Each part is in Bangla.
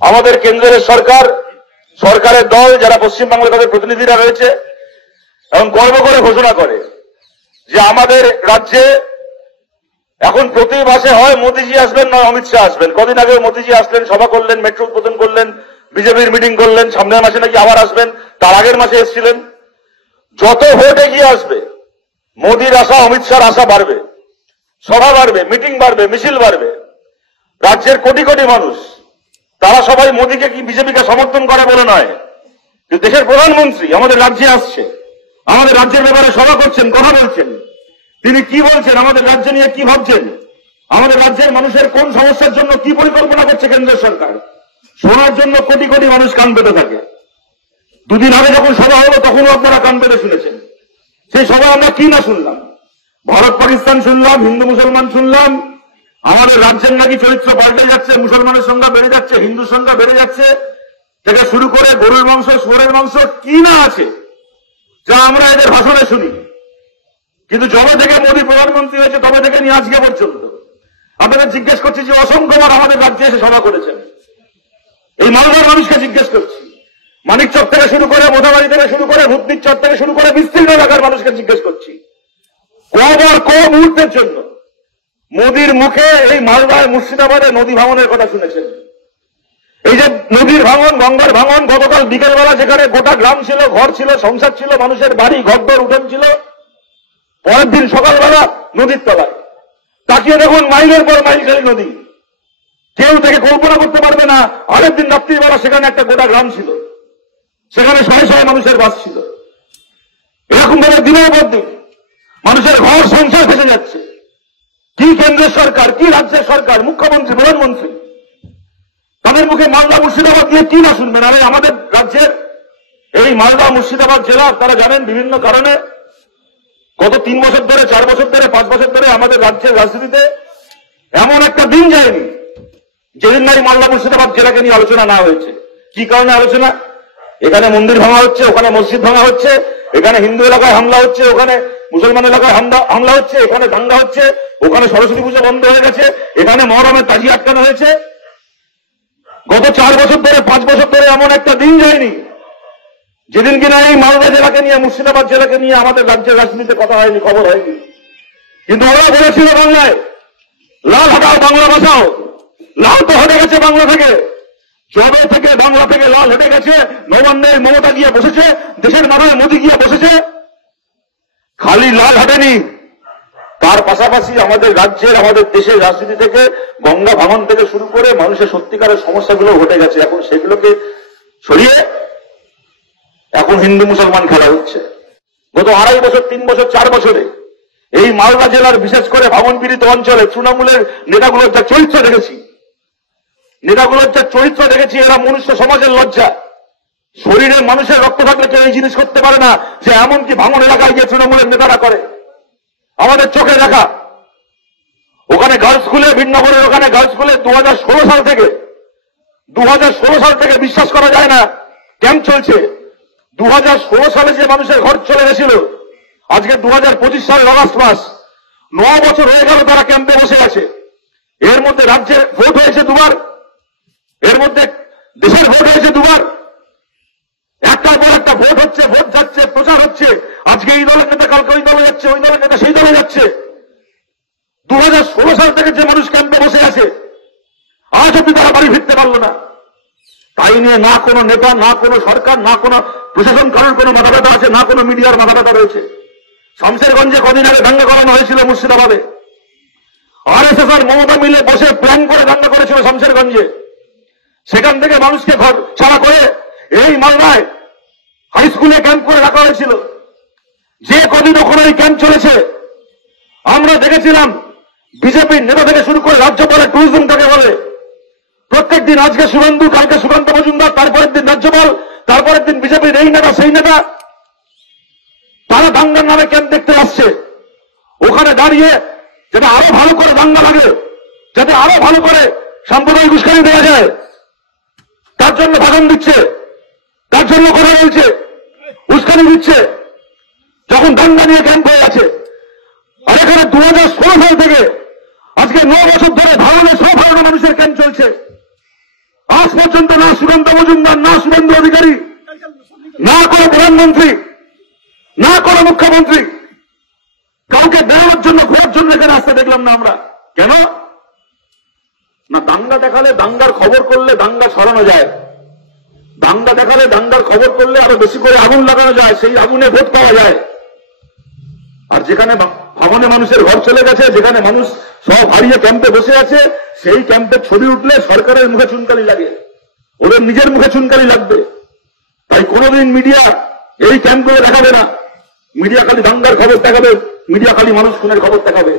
আমাদের কেন্দ্রের সরকারের দল যারা পশ্চিমবাংলায় তাদের প্রতিনিধিরা রয়েছে এবং গর্ব করে ঘোষণা করে যে আমাদের রাজ্যে এখন প্রতি মাসে হয় মোদিজি আসবেন নয় অমিত শাহ আসবেন। কদিন আগে মোদিজি আসলেন, সভা করলেন, মেট্রো উদ্বোধন করলেন, বিজেপির মিটিং করলেন, সামনের মাসে নাকি আবার আসবেন, তার আগের মাসে এসেছিলেন। যত ভোট এগিয়ে আসবে মোদির আশা অমিত শাহর আশা বাড়বে, সভা বাড়বে, মিটিং বাড়বে, মিছিল বাড়বে। রাজ্যের কোটি কোটি মানুষ তারা সবাই মোদিকে কি বিজেপিকে সমর্থন করে বলে নয়, কিন্তু দেশের প্রধানমন্ত্রী আমাদের রাজ্যে আসছে, আমাদের রাজ্যের ব্যাপারে সভা করছেন, কথা বলছেন। তিনি কি বলছেন, আমাদের রাজ্য নিয়ে কি ভাবছেন, আমাদের রাজ্যের মানুষের কোন সমস্যার জন্য কি পরিকল্পনা করছে কেন্দ্র সরকার, শোনার জন্য কোটি কোটি মানুষ কান পেতে থাকে। দুদিন আগে যখন সভা হলো তখনও আপনারা কান পেতে শুনেছেন। সেই সভা আমরা কি না শুনলাম, ভারত পাকিস্তান শুনলাম, হিন্দু মুসলমান শুনলাম, আমাদের রাজ্যের নাকি চরিত্র পাল্টে যাচ্ছে, মুসলমানের সংখ্যা বেড়ে যাচ্ছে, হিন্দুর সংখ্যা বেড়ে যাচ্ছে, থেকে শুরু করে গরুর মাংস, শুয়োরের মাংস কি না আছে যা আমরা এদের ভাষণে শুনি। কিন্তু যবে থেকে মোদী প্রধানমন্ত্রী হয়েছে তবে থেকে নিয়ে আজকে পর্যন্ত আপনাদের জিজ্ঞেস করছি যে অসংখ্যবার আমাদের রাজ্যে এসে সভা করেছেন। এই মালদার মানুষকে জিজ্ঞেস করছি, মানিকচক থেকে শুরু করে, মোথাবাড়ি থেকে শুরু করে, ভূতনির চর থেকে শুরু করে বিস্তীর্ণ এলাকার মানুষকে জিজ্ঞেস করছি, কবার ক মুহূর্তের জন্য মোদির মুখে এই মালদায় মুর্শিদাবাদে নদী ভাঙনের কথা শুনেছেন? এই যে নদীর ভাঙন, গঙ্গার ভাঙন, গতকাল বিকেলবেলা যেখানে গোটা গ্রাম ছিল, ঘর ছিল, সংসার ছিল, মানুষের বাড়ি ঘরদোর উঠেন ছিল, পরের দিন সকালবেলা নদীর তলায় তাকিয়ে দেখুন মাইলের পর মাইল খালি নদী। কেউ থেকে কল্পনা করতে পারবে না আরেক দিন রাত্রিবেলা সেখানে একটা গোটা গ্রাম ছিল, সেখানে শয়ে শয়ে মানুষের বাস ছিল। এরকম ভাবে দিনের পর দিন মানুষের ঘর সংসার ভেসে যাচ্ছে। কি কেন্দ্রের সরকার, কি রাজ্যের সরকার, মুখ্যমন্ত্রী, প্রধানমন্ত্রী, তাদের মুখে মালদা মুর্শিদাবাদ দিয়ে কি না শুনবেন? আরে আমাদের রাজ্যের এই মালদা মুর্শিদাবাদ জেলা আপনারা জানেন বিভিন্ন কারণে গত 3 বছর ধরে, 4 বছর ধরে, 5 বছর ধরে আমাদের রাজ্যের রাজনীতিতে এমন একটা দিন যায়নি যেদিন নাই মালদা মুর্শিদাবাদ জেলাকে নিয়ে আলোচনা না হয়েছে। কি কারণে আলোচনা? এখানে মন্দির ভাঙা হচ্ছে, ওখানে মসজিদ ভাঙা হচ্ছে, এখানে হিন্দু এলাকায় হামলা হচ্ছে, ওখানে মুসলমান এলাকায় হামলা হচ্ছে, এখানে দাঙ্গা হচ্ছে, ওখানে সরস্বতী পুজো বন্ধ হয়ে গেছে, এখানে মহরমের তাজি আটকানো হয়েছে। গত 4 বছর ধরে, 5 বছর ধরে এমন একটা দিন যায়নি যেদিন কিনা এই মালদা জেলাকে নিয়ে, মুর্শিদাবাদ জেলাকে নিয়ে আমাদের রাজ্যের রাজনীতিতে কথা হয়নি, খবর হয়নি। কিন্তু ওরা বলেছিল বাংলায় লাল হটাও, বাংলা ভাষাও। লাল তো হটে গেছে বাংলা থেকে, যবে থেকে বাংলা থেকে লাল হেঁটে গেছে, নবান্নের মমতা গিয়ে বসেছে, দেশের মাথায় মোদী গিয়ে বসেছে। খালি লাল হাঁটেনি, তার পাশাপাশি আমাদের রাজ্যের, আমাদের দেশের রাজনীতি থেকে গঙ্গা ভাঙন থেকে শুরু করে মানুষের সত্যিকারের সমস্যাগুলো ঘটে গেছে। এখন সেগুলোকে সরিয়ে এখন হিন্দু মুসলমান খেলা হচ্ছে। গত 2.5 বছর, 3 বছর, 4 বছরে এই মালদা জেলার বিশেষ করে ভাঙন পীড়িত অঞ্চলে তৃণমূলের নেতাগুলোর যা চরিত্র দেখেছি, এরা মনুষ্য সমাজের লজ্জা। শরীরের মানুষের রক্ত থাকলে কেউ এই জিনিস করতে পারে না যে এমনকি ভাঙন এলাকায় গিয়ে তৃণমূলের নেতারা করে। আমাদের চোখে দেখা ওখানে গার্লস স্কুলে, বিনগরের ওখানে গার্লস স্কুলে 2016 সাল থেকে বিশ্বাস করা যায় না ক্যাম্প চলছে। 2016 সালে যে মানুষের ঘর চলে গেছিল, আজকে 2025 সালের অগাস্ট মাস, 9 বছর হয়ে গেল তারা ক্যাম্পে বসে আছে। এর মধ্যে রাজ্যের ভোট হয়েছে 2বার, এর মধ্যে দেশের ভোট হয়েছে 2বার। একটার পর একটা ভোট হচ্ছে, ভোট যাচ্ছে, প্রচার হচ্ছে। আজকে এই দলের নেতা কালকে ওই দলে যাচ্ছে, ওই দলের নেতা সেই দলে যাচ্ছে। 2016 সাল থেকে যে মানুষ ক্যাম্পে বসে আছে, আজ অব্দি তারা বাড়ি ফিরতে পারলো না। তাই নিয়ে না কোনো নেতা, না কোনো সরকার, না কোনো প্রশাসন কারোর কোনো মাথা ব্যথা আছে, না কোনো মিডিয়ার মাথা ব্যথা রয়েছে। শামশেরগঞ্জে কদিন আগে দাঙ্গা করানো হয়েছিল, মুর্শিদাবাদে আরএসএস আর মমতা মিলে বসে প্ল্যান করে দাঙ্গা করেছিল শামশেরগঞ্জে। সেখান থেকে মানুষকে ঘর ছাড়া করে এই মালদায় হাই স্কুলে ক্যাম্প করে রাখা হয়েছিল। যে কদিন ওখানে এই ক্যাম্প চলেছে আমরা দেখেছিলাম বিজেপির নেতা থেকে শুরু করে রাজ্যপালের ট্যুরিজম তাকে বলে, প্রত্যেক দিন আজকে শুভেন্দু, কালকে সুকান্ত মজুমদার, তারপরের দিন রাজ্যপাল, তারপরের দিন বিজেপির এই নেতা সেই নেতা, তারা দাঙ্গার নামে ক্যাম্প দেখতে আসছে। ওখানে দাঁড়িয়ে যাতে আরো ভালো করে দাঙ্গা লাগে, যাতে আরো ভালো করে সাম্প্রদায়িক উস্কানি দেওয়া যায়, তার জন্য ভাষণ দিচ্ছে, তার জন্য কথা বলছে, উস্কানি দিচ্ছে। যখন দাঙ্গা নিয়ে ক্যাম্প হয়ে আছে, আর এখানে 2016 সাল থেকে আজকে 9 বছর ধরে ভাঙনে 100 মানুষের ক্যাম্প চলছে। আজ পর্যন্ত সুকান্ত মজুমদার, না শুভেন্দু অধিকারী, না কোনো প্রধানমন্ত্রী, না কোনো মুখ্যমন্ত্রী কাউকে দেওয়ার জন্য ঘোরার জন্য এখানে আসতে দেখলাম না আমরা। কেন না? দাঙ্গা দেখালে, দাঙ্গার খবর করলে দাঙ্গা ছড়ানো যায়, দাঙ্গা দেখালে দাঙ্গার খবর করলে আরো বেশি করে আগুন লাগানো যায়, সেই আগুনে ভোট পাওয়া যায়। আর যেখানে ভাঙনে মানুষের ঘর চলে গেছে, যেখানে মানুষ সব হারিয়ে ক্যাম্পে বসে আছে, সেই ক্যাম্পের ছবি উঠলে সরকারের মুখে চুনকালি লাগে, ওদের নিজের মুখে চুনকালি লাগবে। তাই কোনোদিন মিডিয়া এই ক্যাম্পগুলো দেখাবে না। মিডিয়া খালি দাঙ্গার খবর দেখাবে, মিডিয়া খালি মানুষ খুনের খবর দেখাবে।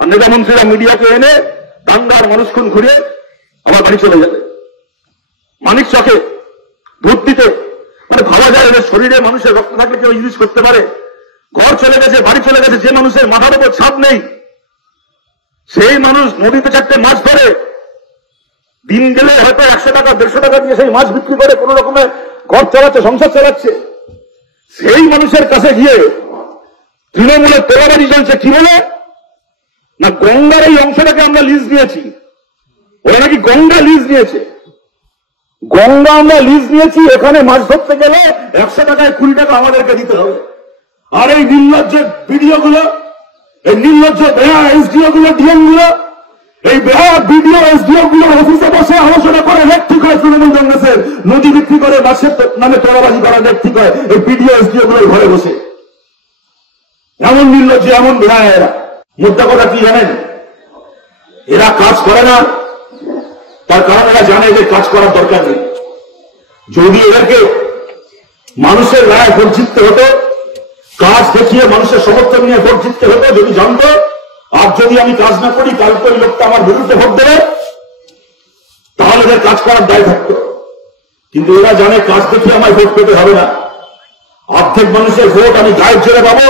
আর নেতা মন্ত্রীরা মিডিয়াকে এনে দাঙ্গার মানুষ খুন ঘুরিয়ে আবার বাড়ি চলে যাবে। মানিক চকে ভোট দিতে মানে ভাবা যায় এদের শরীরে মানুষের রক্ত থাকলে কেউ জিনিস করতে পারে? ঘর চলে গেছে, বাড়ি চলে গেছে, যে মানুষের মাথার উপর ছাদ নেই, সেই মানুষ নদীতে চারটে মাছ ধরে, দিন গেলে হয়তো 100 টাকা 150 টাকা দিয়ে সেই মাছ বিক্রি করে কোন রকমে ঘর চালাচ্ছে, সংসার চালাচ্ছে। সেই মানুষের কাছে গিয়ে তৃণমূলের তোলাবাজি চলছে। কি বলে না, গঙ্গার এই অংশটাকে আমরা লিজ নিয়েছি। ওরা নাকি গঙ্গা লিজ নিয়েছে, গঙ্গা আমরা লিজ নিয়েছি, এখানে মাছ ধরতে গেলে 100 টাকায় 20 টাকা আমাদেরকে দিতে হবে। আর এই নির্লজ্জ ভিডিও গুলো, এই নির্লজ্জ বেহা এসডিও গুলো, ডিএম গুলো, এই বেহা ভিডিও এসডিও গুলো অফিসে বসে আলোচনা করে রেট ঠিক হয় তৃণমূল কংগ্রেসের, নদী বিক্রি করে মাছের নামে তোলাবাজি করা রেট ঠিক হয় এই ভিডিও এসডিও গুলোর ঘরে বসে। এমন নির্লজ্জ, এমন বেহা এরা। মুদ্রা কথা কি জানেন? এরা কাজ করে না, তার কারণ এরা জানে যে কাজ করার দরকার নেই। যদি এদেরকে মানুষের রায় ভোট জিততে হতো, কাজ দেখিয়ে মানুষের সমর্থন নিয়ে ভোট জিততে হতো, যদি জানতো আর যদি আমি কাজ না করি কালকে ওই লোকটা আমার বিরুদ্ধে ভোট দেবে, তাহলে এদের কাজ করার দায় থাকতো। কিন্তু এরা জানে কাজ দেখিয়ে আমার ভোট পেতে হবে না। অর্ধেক মানুষের ভোট আমি গায়ের জোরে পাবো,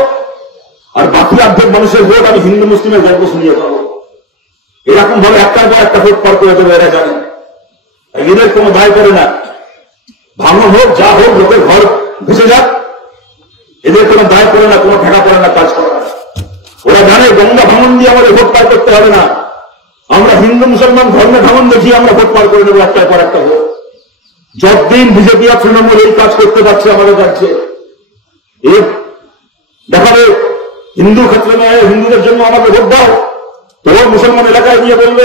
আর বাকি অর্ধেক মানুষের ভোট আমি হিন্দু মুসলিমের গল্প শুনিয়ে পাবো। এরকম ভাবে একটার পর একটা ভোট পার করে দেবে এরা জানে। এদের কোনো দায় করে না, ভাঙন হোক যা হোক, লোকের ঘর ভেসে যাক, এদের কোনো দায় করে না, কোনো ঠেকা করে না কাজ করে না। ওরা জানে গঙ্গা ভাঙন দিয়ে আমাদের ভোট পার করতে হবে না, আমরা হিন্দু মুসলমান ধর্মে ভাঙন দেখিয়ে আমরা ভোট পার করে দেবো একটার পর একটা ভোট। যতদিন বিজেপি আর তৃণমূল এই কাজ করতে পারছে আমাদের রাজ্যে, এ দেখাবে হিন্দু ক্ষেত্রে নয়, হিন্দুদের জন্য আমাকে ভোট দাও। তোর মুসলমান এলাকায় গিয়ে বলবে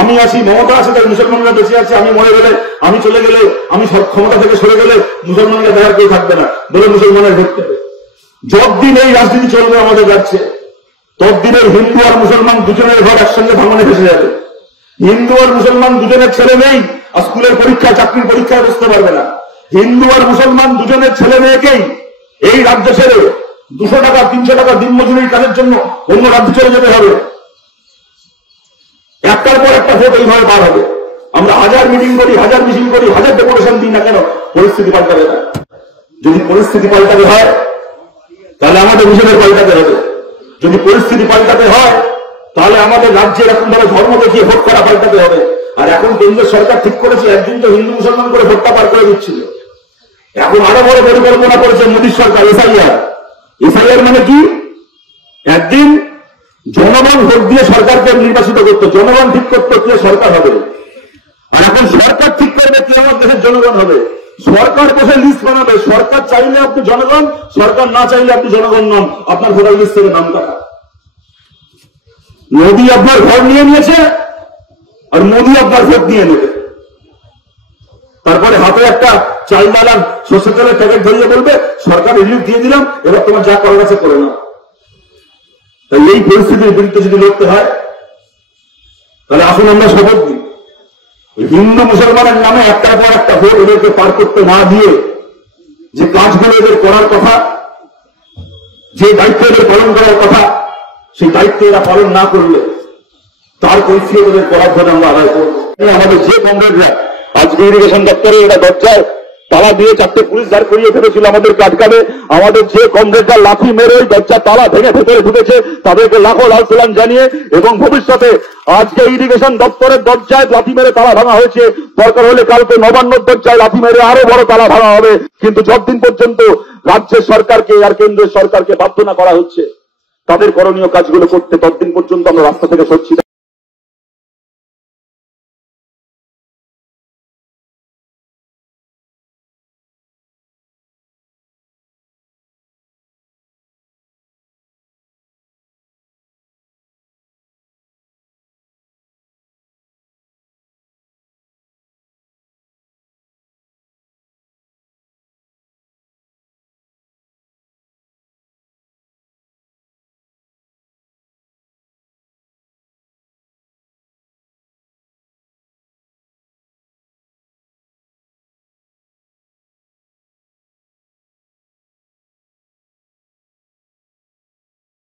আমি আছি, মমতা আছে তাই মুসলমানরা বেঁচে আছে, আমি মরে গেলে, আমি চলে গেলে, আমি সব ক্ষমতা থেকে সরে গেলে মুসলমানরা দেখার কেউ থাকবে না বলে মুসলমানের ভোট দেবে। যতদিন এই রাজনীতি চলবে আমাদের রাজ্যে, ততদিনের হিন্দু আর মুসলমান দুজনের ঘর একসঙ্গে ভাঙনে ভেসে যাবে। হিন্দু আর মুসলমান দুজনের ছেলে মেয়ে আর স্কুলের পরীক্ষা চাকরির পরীক্ষায় বসতে পারবে না। হিন্দু আর মুসলমান দুজনের ছেলে মেয়েকেই এই রাজ্য ছেড়ে 200 টাকা 300 টাকা দিনমজুরির কাজের জন্য অন্য রাজ্যে চলে যেতে হবে। একটার পর একটা ভোট এইভাবে বার হবে। আমরা হাজার মিটিং করি, হাজার মিছিল করি, হাজার ডেপুটেশন দিই না কেন, পরিস্থিতি পাল্টাবে না। যদি পরিস্থিতি পাল্টাতে হয় তাহলে আমাদের নিজেদের পাল্টাতে হবে। যদি পরিস্থিতি পাল্টাতে হয় তাহলে আমাদের রাজ্যে এরকম ভাবে ধর্ম দেখিয়ে ভোট করা পাল্টাতে হবে। আর এখন কেন্দ্র সরকার ঠিক করেছে, একদিন তো হিন্দু মুসলমান করে ভোটটা পার করে দিচ্ছিল, এখন আরো বড় পরিকল্পনা করেছে মোদী সরকার, এসআইআর। এসআইআর মানে কি? একদিন জনগণ ভোট দিয়ে সরকারকে নির্বাচিত করতো, জনগণ ঠিক করতো কে সরকার হবে। আর এখন সরকার ঠিক করবে কে আমার দেশের জনগণ হবে। সরকার বসে লিস্ট বানাবে, সরকার চাইলে আপনি জনগণ, সরকার না চাইলে আপনি জনগণ নন, আপনার ভোটার লিস্ট থেকে নাম কাটা। মোদী আপনার ঘর নিয়ে নিয়েছে আর মোদী আপনার ভোট নিয়ে নেবে। তারপরে হাতে একটা চাল ডালান সরষের তেলের প্যাকেট ধরিয়ে বলবে সরকার রিলিফ দিয়ে দিলাম, এবার তোমার যা করার আছে করে নাও। তাই এই পরিস্থিতির বিরুদ্ধে যদি লড়তে হয় তাহলে আসুন আমরা শপথ দিই, হিন্দু মুসলমানের নামে একটার পর একটা ভোট এদেরকে পার করতে না দিয়ে যে কাজগুলো এদের করার কথা, যে দায়িত্ব এদের পালন করার কথা, সেই দায়িত্ব এরা পালন না করলে তার কৈফিয়ত এদের করার জন্য আমরা আদায় করবো। আমাদের যে কমরেডরা আজকে ইরিগেশন দপ্তরে এরা দরজায় তালা দিয়ে 4টে পুলিশ দাঁড় করিয়ে ফেলেছিল আমাদেরকে আটকাবে, আমাদের যে কমরেডরা লাঠি মেরে ওই দরজার তালা ভেঙে ভেতরে ঢুকেছে তাদেরকে লাখো লাল সালাম জানিয়ে, এবং ভবিষ্যতে আজকে ইরিগেশন দপ্তরের দরজায় লাঠি মেরে তালা ভাঙা হয়েছে, দরকার হলে কালকে নবান্নর দরজায় লাঠি মেরে আরো বড় তালা ভাঙা হবে। কিন্তু যতদিন পর্যন্ত রাজ্যের সরকারকে আর কেন্দ্রের সরকারকে বাধ্য না করা হচ্ছে তাদের করণীয় কাজগুলো করতে, ততদিন পর্যন্ত আমরা রাস্তা থেকে সরছি।